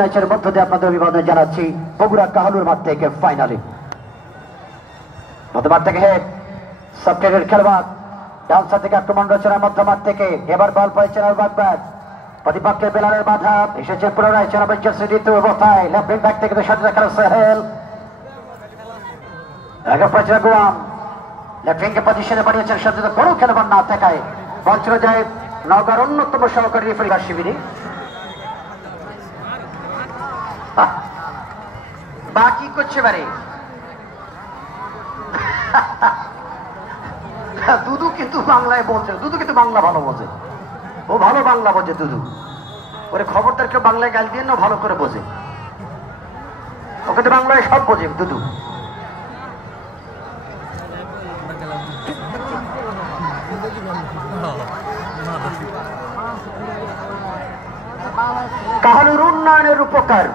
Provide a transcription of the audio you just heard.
ম্যাচের মধ্য দিয়ে আপনাদের অভিবাদন জানাচ্ছি বগুড়া কাহালুর মাঠ থেকে ফাইনালে। মধ্যমাঠ থেকে হেড সফটওয়্যারের খেলোয়াড়, ডান সাইড থেকে আক্রমণ রচনা মধ্যমাঠ থেকে এবার বল পাইছেন আর ব্যাক প্রতিপক্ষের বেলালের বাধা এসেছে পুনরায় চেনাবেন জার্সি দ্বিতীয় অবস্থায় লেফট উইং ব্যাক থেকে সাথে খেলা সোহেল আগে পাইছেন গোয়াম লেফট উইং পজিশনে বাড়িয়েছেন সাথে বড় খেলোয়াড় না থাকায় বল চলে যায় নগর অন্যতম সহকারী রেফারি শিবিরে। বাকি করছে বারে দুদু কিন্তু বাংলায় বলছে, দুদু কিন্তু বাংলা ভালো বোঝে, ও ভালো বাংলা বোঝে দুদু। ওরে খবরদার কেউ বাংলায় গাল দিয়ে না, ভালো করে বোঝে, ওকে তো বাংলায় সব বোঝে দুদু। কাহালুর উন্নয়নের উপকার